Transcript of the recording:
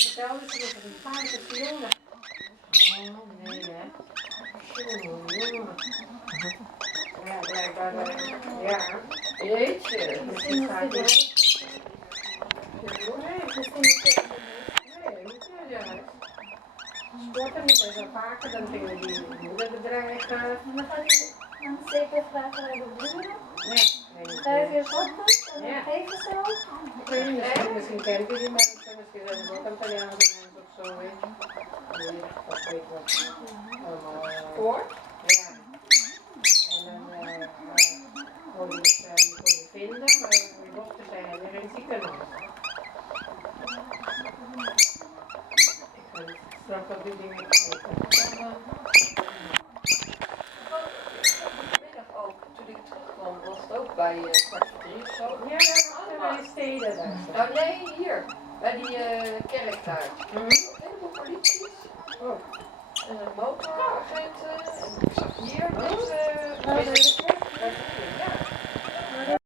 vertelde ze dat er een paarse violen. Oh, nee hè. Jongen. Ja, blijkbaar. Ja. Jeetje. Misschien staat hier. Nee, niet juist. Sporten niet eens wel vaker, dan gingen die moeder bedreigen. En dan gaat hij dan zeker vragen naar de buren. Nee, Ga je weer ochtends en dan geven ze ook? ik weet niet, misschien kent u die mensen, misschien zijn het ook Italiaanse mensen of zo, weet je. Nee, dat weet ik wat. Hoor? Ja. En dan kon je het niet kon vinden, maar mijn dochter zei weer in het ziekenhuis. Ik ga straks op die dingen kijken. Vanmiddag ook, toen ik terugkwam, was het ook bij 2:45 of zo. Ja, we hebben allemaal in steden daar. Nou nee, hier, bij die kerk daar. Mhm. Een heleboel polities. Oh. Motoragenten. En ik zag hier Oh. deze